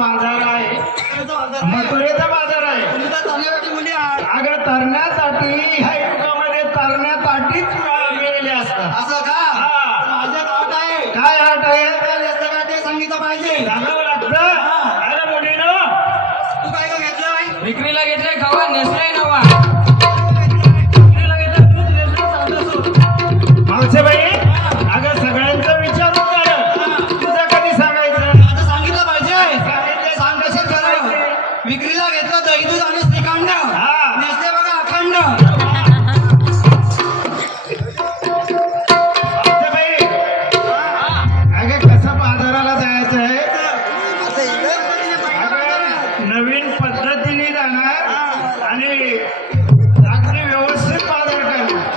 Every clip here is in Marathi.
बाजार आहे, मथुरेचा बाजार आहे. अगं तरण्यासाठी ह्या युगामध्ये तरण्यासाठीच मिळाले असतात. असं का? माझ्या गावात आहे. काय आठ आहे ते सांगितलं पाहिजे. सांगावं लागतं. अरे मुलीनो, तू काय काय घेतलं? विक्रीला घेतलंय खावा नेसलाय नवा. मावसेबाई, अगं सगळ्यांचा विचार कर. तुझं कधी सांगायचं? आता सांगितलं पाहिजे. सांग कसं करावं. विक्रीला घेतलं दही दूध आणि श्रीखंड. नेसले बघा अखंड. मावसेबाई, अगं कसं बाजाराला जायचं आहे? अगं नवीन पद्धतीने जाणार आणि अगदी व्यवस्थित बाजार करणार.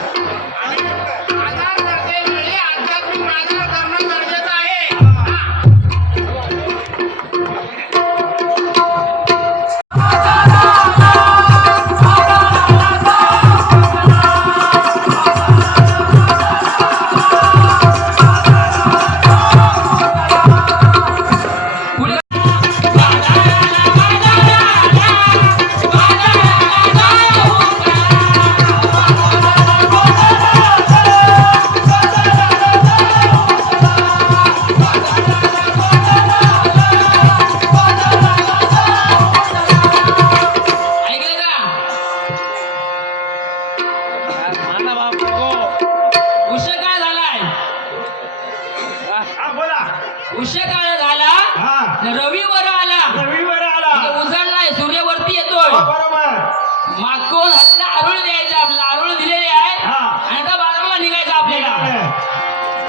उष्णकाळ झाला, रविवार आला, रविवार आला, उजळलाय, सूर्य वरती येतोय. बरोबर. मागून हल्ला